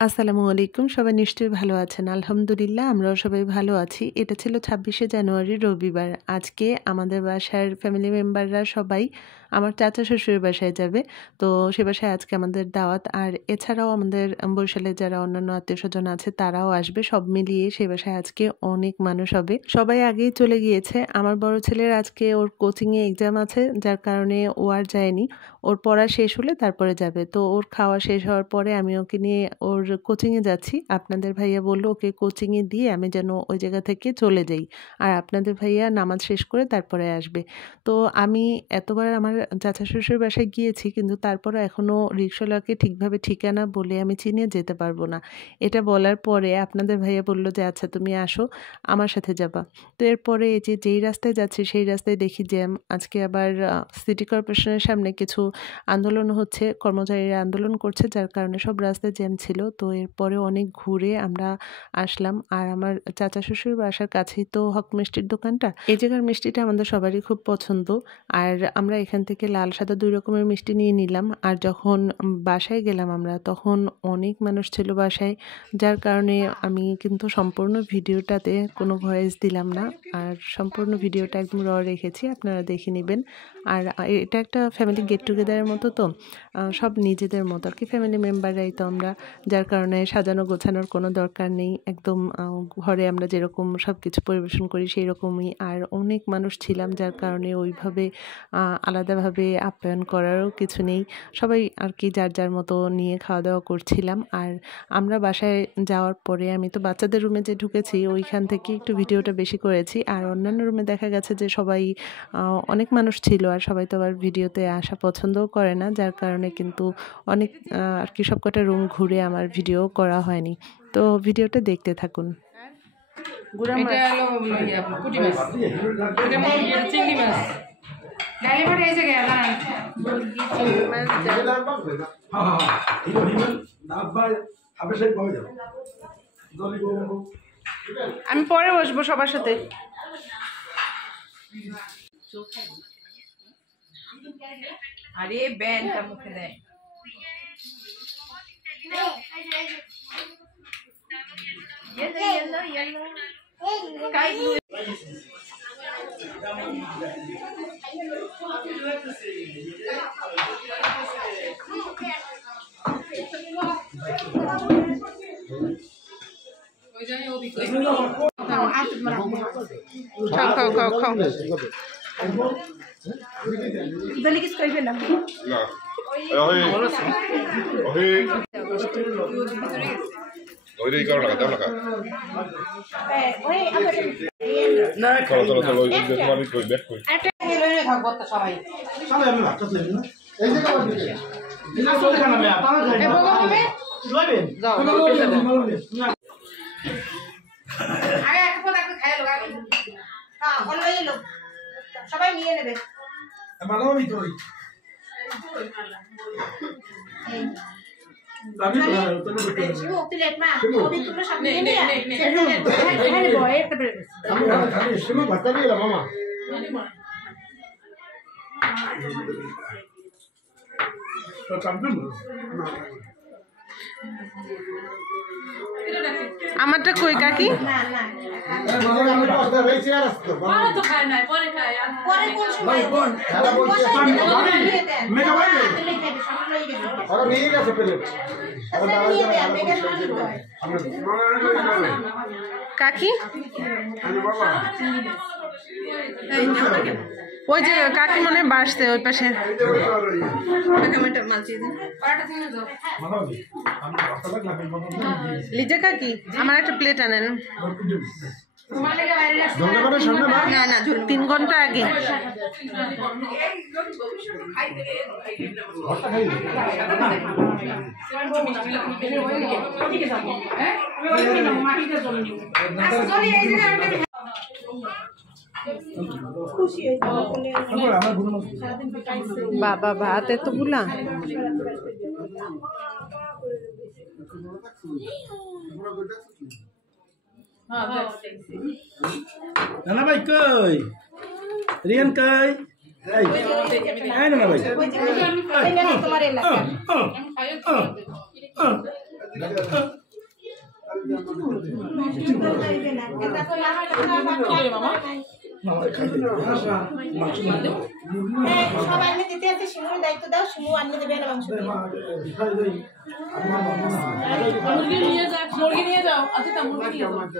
আসসালামু আলাইকুম। সবাই নিশ্চয়ই ভালো আছেন। আলহামদুলিল্লাহ আমরাও সবাই ভালো আছি। এটা ছিল ২৬শে জানুয়ারি রবিবার। আজকে আমাদের বাসার ফ্যামিলি মেম্বাররা সবাই আমার চাচা শ্বশুরের বাসায় যাবে। তো সে বাসায় আজকে আমাদের দাওয়াত। আর এছাড়াও আমাদের বরিশালে যারা অন্যান্য আত্মীয়স্বজন আছে তারাও আসবে। সব মিলিয়ে সে বাসায় আজকে অনেক মানুষ হবে। সবাই আগেই চলে গিয়েছে। আমার বড় ছেলের আজকে ওর কোচিংয়ে এক্সাম আছে, যার কারণে ও আর যায়নি। ওর পড়া শেষ হলে তারপরে যাবে। তো ওর খাওয়া শেষ হওয়ার পরে আমি ওকে নিয়ে ওর কোচিংয়ে যাচ্ছি। আপনাদের ভাইয়া বলল ওকে কোচিংয়ে দিয়ে আমি যেন ওই জায়গা থেকে চলে যাই। আর আপনাদের ভাইয়া নামাজ শেষ করে তারপরে আসবে। তো আমি এতবার আমার চাচা শ্বশুরের বাসায় গিয়েছি, কিন্তু তারপরও এখনও রিকশাওয়ালাকে ঠিকভাবে ঠিকানা বলে আমি চিনে যেতে পারবো না। এটা বলার পরে আপনাদের ভাইয়া বলল যে আচ্ছা তুমি আসো, আমার সাথে যাবা। তো এরপরে এই যে যেই রাস্তায় যাচ্ছি সেই রাস্তায় দেখি জ্যাম। আজকে আবার সিটি কর্পোরেশনের সামনে কিছু আন্দোলন হচ্ছে, কর্মচারীরা আন্দোলন করছে, যার কারণে সব রাস্তায় জ্যাম ছিল। তো এরপরে অনেক ঘুরে আমরা আসলাম। আর আমার চাচা শ্বশুর বাসার কাছেই তো হক মিষ্টির দোকানটা। এই জায়গার মিষ্টিটা আমাদের সবারই খুব পছন্দ। আর আমরা এখান থেকে লাল সাদা 2 রকমের মিষ্টি নিয়ে নিলাম। আর যখন বাসায় গেলাম আমরা, তখন অনেক মানুষ ছিল বাসায়, যার কারণে আমি কিন্তু সম্পূর্ণ ভিডিওটাতে কোনো ভয়েস দিলাম না। আর সম্পূর্ণ ভিডিওটা একদম র রেখেছি, আপনারা দেখে নেবেন। আর এটা একটা ফ্যামিলি গেট টুগেদারের মতো, তো সব নিজেদের মতো আর কি, ফ্যামিলি মেম্বাররাই তো আমরা, যার কারণে সাজানো গোছানোর কোনো দরকার নেই। একদম ঘরে আমরা যেরকম সব কিছু পরিবেশন করি সেই রকমই। আর অনেক মানুষ ছিলাম, যার কারণে ওইভাবে আলাদাভাবে আপ্যায়ন করারও কিছু নেই। সবাই আর কি যার যার মতো নিয়ে খাওয়া দাওয়া করছিলাম। আর আমরা বাসায় যাওয়ার পরে আমি তো বাচ্চাদের রুমে যে ঢুকেছি ওইখান থেকে একটু ভিডিওটা বেশি করেছি। আর অন্যান্য রুমে দেখা গেছে যে সবাই অনেক মানুষ ছিল, আর সবাই তো আবার ভিডিওতে আসা পছন্দও করে না, যার কারণে কিন্তু অনেক আর কি সবকটা রুম ঘুরে আমার ভিডিও করা হয়নি। তো ভিডিওটা দেখতে থাকুন। আমি পরে বসবো সবার সাথে। আরে ব্যান্ডটা মুখে দেয়। খাও খাও খাও খাও। Dali kis kaibe lang. Na. Okay. Oye, ikaw na ka. Oye, ako din. Na. Tolo. Kumari ko, back ko. Ate লয়ে থাকবো তো সবাই। সবাই আমি ভাবতেছি না। এই যে কাবার দিকে। এটা চলে কেন আমি আপনারা যাই। এ বাবা হবে? লইবেন। যাও। আরে একটা পদ একটা খাই লগা। হ্যাঁ, কোন লই লো। সবাই নিয়ে নেবে। মালাও ভিতরে। আমি তো শিবু প্লেট মা ওদি তোমরা সব নিয়ে নে। আরে বয় একটা প্লেট। আমি খালি শিমু ভাতা দিলা মামা। তো কামদুন না। আমারটা কই কাকি? না না মামা আমি পাশে রইছি আর আসতো। পরে তো খায় না, পরে খায়। পরে কোন সময়? কোন? খেলা বলছি আমি মেগা ভাই। আর নিয়ে গেছে প্লেট। আর দাঁড়া যা মেগা কাকি আমি বাবা ওই যে কাকি মনে বাসতে ওই পাশে লিজা কাকি আমার একটা প্লেট আনেন। না না 3 ঘন্টা আগে। বাবা ভাত এতগুলা। নানা ভাই কই রিয়ান কই এই নানা ভাই সবাই আমি দিতে আছে শিমুর দায়িত্ব দাও শিমু আনতে দেবে না মাংস মুরগি নিয়ে যাও আচ্ছা মুরগি নিয়ে যাও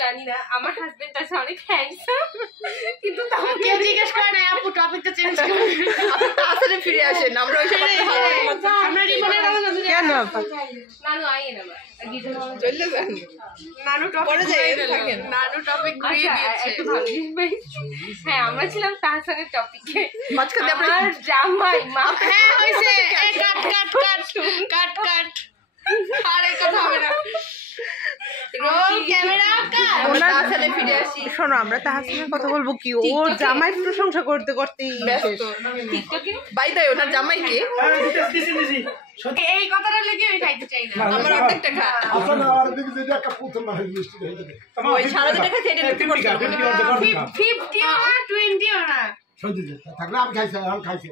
জানি না আমার হাজবেন্ড আছে অনেক হ্যান্ডসাম কিন্তু কেউ জিজ্ঞেস করে না আপু টপিকটা চেঞ্জ করে আপনি তাড়াতাড়ি ফিরে আসেন আমরা ওই আমরা রিমনের কেন নানু আইয়ে না চলে যান নানু টপিক থাকেন নানু টপিক ঘুরিয়ে দিয়েছে একটু ভাবিস ভাই হ্যাঁ আমরা ছিলাম তাহসানের টপিকে মাঝখানে আমার জামাই মা হ্যাঁ হইছে কাট কাট কাট কাট কাট আরে কথা হবে না রোল ক্যামেরা কাট আমরা তাহসানে ফিরে আসি শোনো আমরা তাহসানের কথা বলবো কি ওর জামাই প্রশংসা করতে করতেই শেষ। টিকটকে বাই দাই ওনার জামাই কে এই কথাটা লেগে আমি খাইতে চাই না আমার অর্ধেকটা খা ওই সারা দিন খাইতে এটা বিক্রি করতে হবে 50 ও না 20 ও না থাকলে আমি খাইছি আমি খাইছি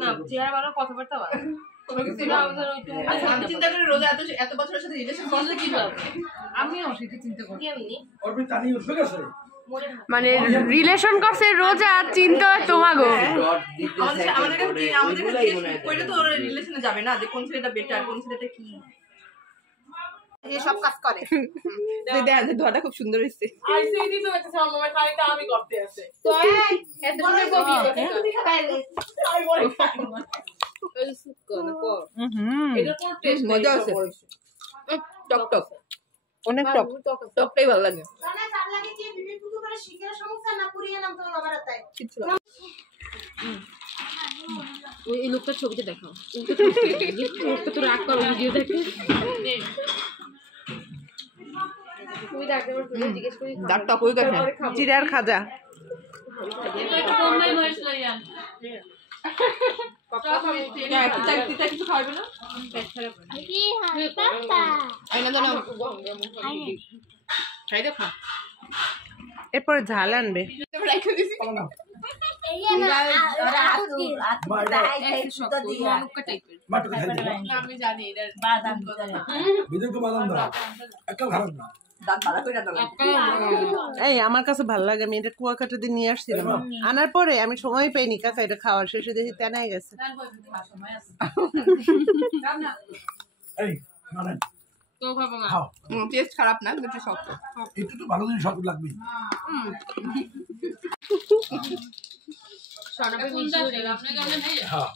না চেহারা ভালো কথাবার্তা ভালো আচ্ছা আমি চিন্তা করি রোজা এত বছরের সাথে রিলেশন করলে কি হবে আমিও সেটা চিন্তা করি কেমনি মানে রিলেশন করছে রোজা চিন্তা তোমাগো আমাদের কাছে কি আমাদের কাছে কইলে তো ওর রিলেশনে যাবে না যে কোন ছেলেটা বেটার কোন ছেলেটা কি এই সব কাজ করে দেখেন ধোয়াটা খুব সুন্দর হয়েছে আইসিডি তো একটা সময় খাইটা আমি করতে আছে তো এত সুন্দর কবি এটা কোন টেস্ট মজা আছে টক টক অনেক টক টকটাই ভালো লাগে জানা তার লাগে কি বিভিন্ন পুজো করে শিখের সমস্যা না পুরিয়ে নাম তো আমার তাই কিছু ওই এই লোকটার ছবিটা দেখাও লোকটা তো রাগ করো ভিডিও দেখে তুই ডাক্তার জিজ্ঞেস করি ডাক টক ওই কথা জিরার খাজা কোনটাই নয়স লইয়ান কিছু খাওয়াবে না আইনা দাও খাই দেখা এরপরে ঝাল আনবে রেখে দিছি আমি জানি এটা দাঁত ভালো করে দাও এই আমার কাছে ভালো লাগে আমি এটা কুয়াকাটা দিয়ে নিয়ে আসছিলাম আনার পরে আমি সময় পাইনি কাকা এটা খাওয়ার শেষে দেখি তেনাই গেছে তো খাবো না টেস্ট খারাপ না কিন্তু শক্ত একটু তো ভালো জিনিস সব লাগবে সনাবে কোনটা ছিল আপনার কাছে নেই হ্যাঁ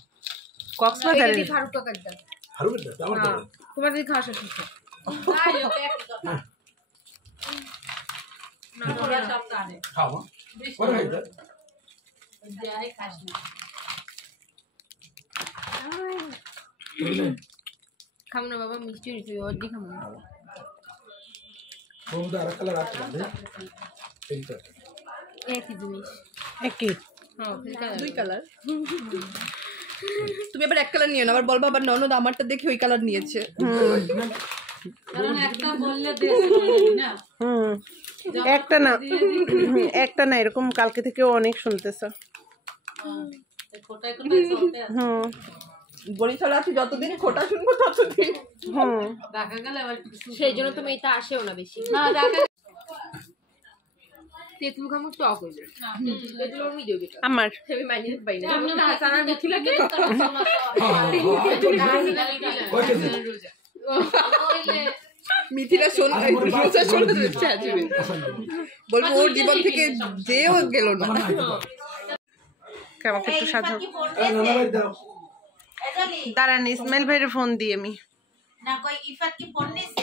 কক্সবাজারের ফারুক কাকার দাও আরো বেটা আমার দাও তোমার দিকে খাওয়া শেষ তাই ওকে একটা কথা না ওরা সব জানে খাও ওরে খাইতে যাই খাস না খাবো না বাবা মিষ্টি হয়েছে ওর দিকে খাবো না বহুত আর কালার আছে এইটা একই জিনিস একই হ্যাঁ দুই কালার তুমি এবার এক কালার নিও না আবার বলবা আবার ননদ আমারটা দেখে ওই কালার নিয়েছে কারণ একটা বললে দেশ না একটা না এরকম কালকে থেকে অনেক শুনতেছ কোটায় কোটায় চলতে আছে বরিশালে আছি যতদিন খোটা শুনবো ততদিন ঢাকা গেলে আবার সেই জন্য তুমি এটা আসেও না বেশি না ঢাকা তেঁতুল খামো টক হয়ে যায় তেঁতুল আমি দিও যেটা আমার আমি মাইনে পাই না আমি তাছাড়া মিঠি লাগে মিথিলা শোন রোজা শোনা যাচ্ছে আজকে বলবো ওর জীবন থেকে যেও গেল না আমাকে একটু সাজাও দাও দাঁড়ান ইসমাইল ভাইয়ের ফোন দিই আমি না কই ইফাত কি ফোন নিছে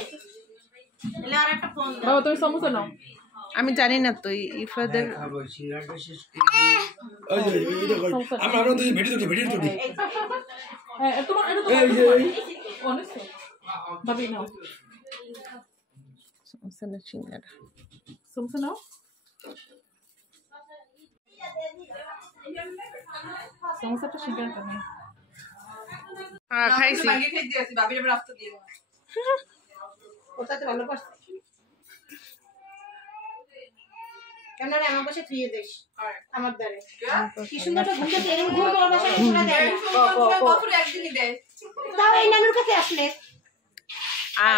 এলে আর একটা ফোন দাও বাবা তুমি সমস্যা নাও আমি জানি না তো ইফাদের এই যে এটা কই আমরা আরো দুই ভিডিও তো তোমার এই যে অনেস্ট ভাবি নাও সমস্যা না সিঙ্গারা সমস্যা নাও সমস্যাটা শিকার করে খাইছি ওটাতে ভালো করছে কেন রে আমার পাশে থুয়ে দিস আমার দ্বারে কি সুন্দর তো ঘুরতে এরকম ঘুর তোমার পাশে ঘুরে দেয় বছরে একদিনই দেয় তাও এই নানুর কাছে আসলে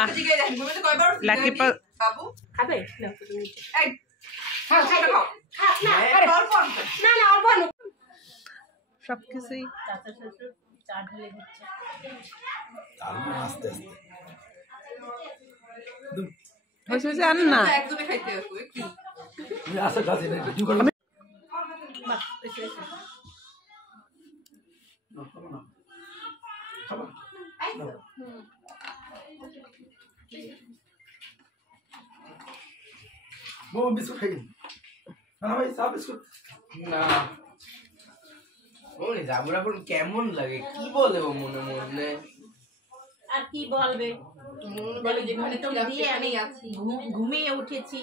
এদিকে দেখেন ঘুমিতে কয়বার লাকি বাবু খাবে এই খাও খাও খাও খা না আরে অল্প অল্প না না অল্প না সবকিছুই চাচা শ্বশুর চা ঢেলে দিচ্ছে হয়েছে আন না একদমই খাইতে হবে কি বিস্কুট খাই না ভাই চা বিস্কুট না ওরে জাবুর এখন কেমন লাগে কি বলে ও মনে মনে আর কি বলবে বলে যেখানে তো দিয়ে আমি আছি ঘুমিয়ে উঠেছি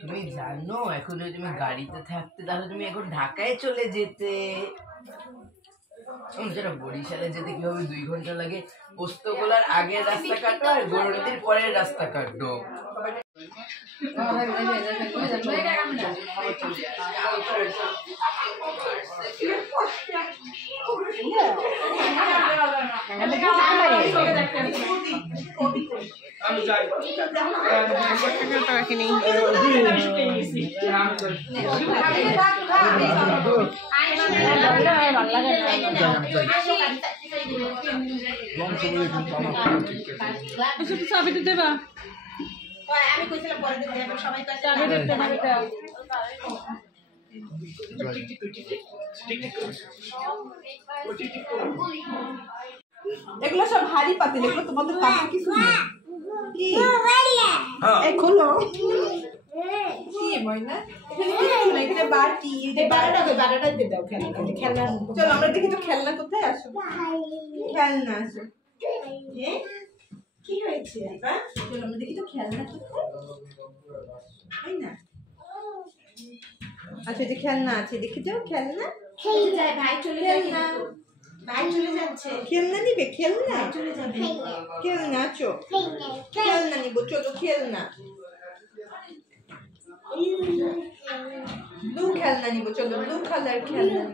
তুমি জানো এখন যদি তুমি গাড়িতে থাকতে তাহলে তুমি এখন ঢাকায় চলে যেতে যেটা বরিশালে যেতে কি হবে 2 ঘন্টা লাগে পোস্তগোলার আগের রাস্তা কাটো আর গরুনদীর পরের রাস্তা কাটো আমি যাই রাখিনি চাবি দিতে দেবা আমি কইছিলাম পরে দিতে এখন সবাই কইছে চাবি দিতে পারবে এগুলো সব হাড়ি পাতিল এগুলো তোমাদের কাছে কিছু নেই কি এই খোলো কি ময়না এখানে বাটি এই যে বারোটা দিয়ে দাও খেলনা চলো আমরা দেখি তো খেলনা কোথায় আসো খেলনা আসো কি হয়েছে চলো আমরা দেখি তো খেলনা কোথায় তাই না আচ্ছা যে খেলনা আছে দেখি তো খেলনা খেলে যায় ভাই চলে যায় না ভাই চলে যাচ্ছে খেলনা নিবে খেলনা চলে যাবে খেলনা চো খেলনা নিবো চলো খেলনা ব্লু খেলনা নিবো চলো ব্লু কালার খেলনা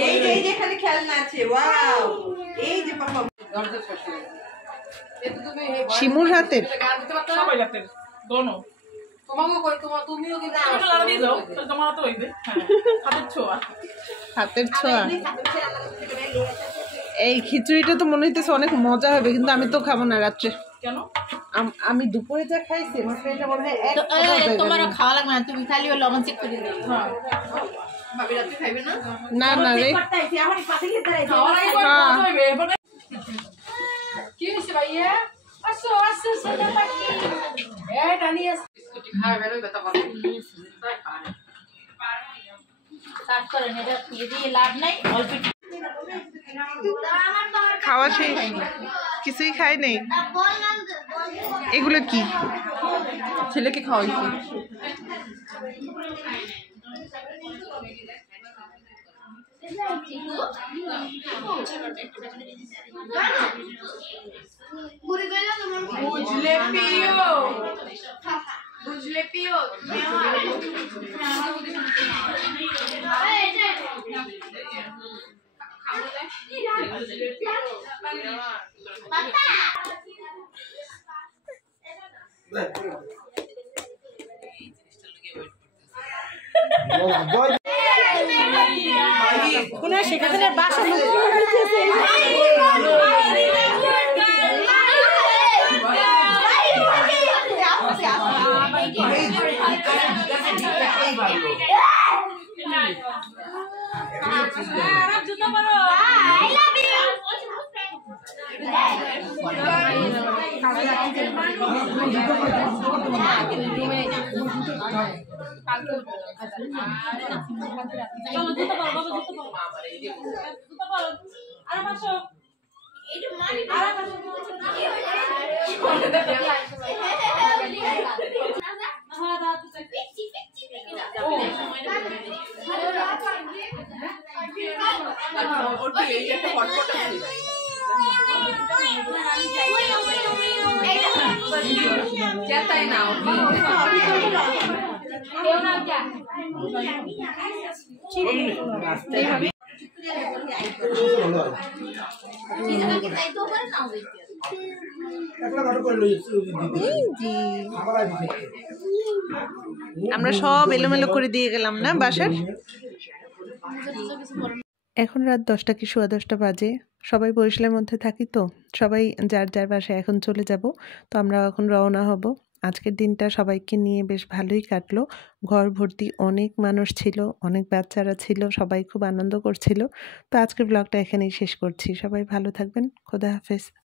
এই যে এখানে খেলনা আছে ওয়াও এই যে পাপা শিমুর হাতের সবাই লাগতে দোনো তোমাকে কই তোমার তুমিও কিন্তু তুমি লাড়া দিয়ে যাও তাহলে তোমার তো হইবে হাতের ছোঁয়া হাতের ছোঁয়া এই খিচুড়িটা তো মনে হইতেছে অনেক মজা হবে কিন্তু আমি তো খাবো না রাত্রে কেন আমি দুপুরে যা খাইছি আমার পেটে মনে হয় এক তোমারও খাওয়া লাগবে না তুমি খালি লবণ চেক করে দাও হ্যাঁ ভাবি রাতে খাইবে না না না রে করতেছি আমার পাশে গিয়ে দাঁড়াইছে খাওয়ার আগে মজা হইবে এরপরে কি হইছে ভাইয়া আসো আসো সোনা পাখি এই টানি আস খাওয়া বের হইবে তা বলো কাট করে এটা দিয়ে লাভ নাই অল্প খাওয়া শেষ কিছুই খাই নেই এগুলো কি ছেলেকে খাওয়াইছি বুঝলে পিও বুঝলে পিও কোন সেখানে বাসা চলো জুতো পরো বাবা জুতো পরো জুতো পরো আর পাশো এইটা মানে আর পাশো চেতাই নাও কেউ না এইভাবে আমরা সব এলোমেলো করে দিয়ে গেলাম না বাসার। এখন রাত 10টা কি 10:15 বাজে। সবাই বরিশালের মধ্যে থাকি তো, সবাই যার যার বাসায় এখন চলে যাব। তো আমরা এখন রওনা হব। আজকের দিনটা সবাইকে নিয়ে বেশ ভালোই কাটলো। ঘর ভর্তি অনেক মানুষ ছিল, অনেক বাচ্চারা ছিল, সবাই খুব আনন্দ করছিল। তো আজকের ব্লগটা এখানেই শেষ করছি। সবাই ভালো থাকবেন। খোদা হাফেজ।